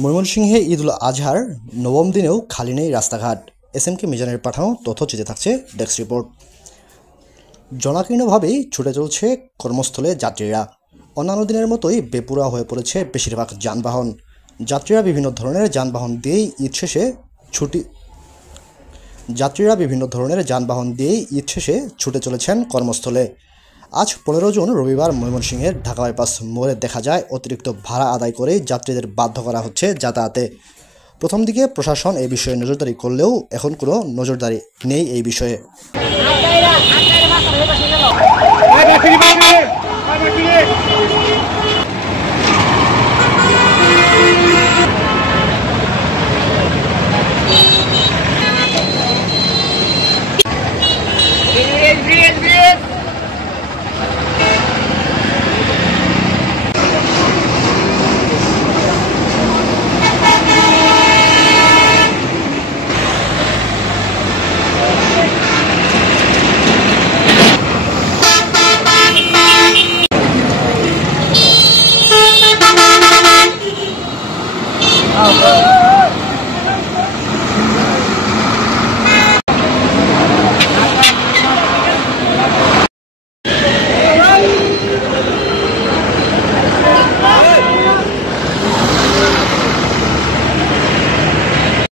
ময়মনসিংহে ঈদুল আজহার নবম দিনেও খালি নেই রাস্তাঘাট। এসএমকে মিজানের পাঠানো তথ্যচিত্রে থাকছে ডেস্ক রিপোর্ট। জনাকীর্ণভাবেই ছুটে চলছে কর্মস্থলে যাত্রীরা। অন্যান্য দিনের মতোই বেপরোয়া হয়ে পড়েছে বেশিরভাগ যানবাহন। যাত্রীরা বিভিন্ন ধরনের যানবাহন দিয়েই ঈদ শেষে ছুটে চলেছেন কর্মস্থলে। আজ 15 জুন রবিবার ময়মনসিংহের ঢাকা বাইপাস মোড়ে দেখা যায় অতিরিক্ত ভাড়া আদায় করেই যাত্রীদের বাধ্য করা হচ্ছে যাতায়াতে। প্রথম দিকে প্রশাসন এই বিষয়ে নজরদারি করলেও এখন কোনো নজরদারি নেই এই বিষয়ে। Oh,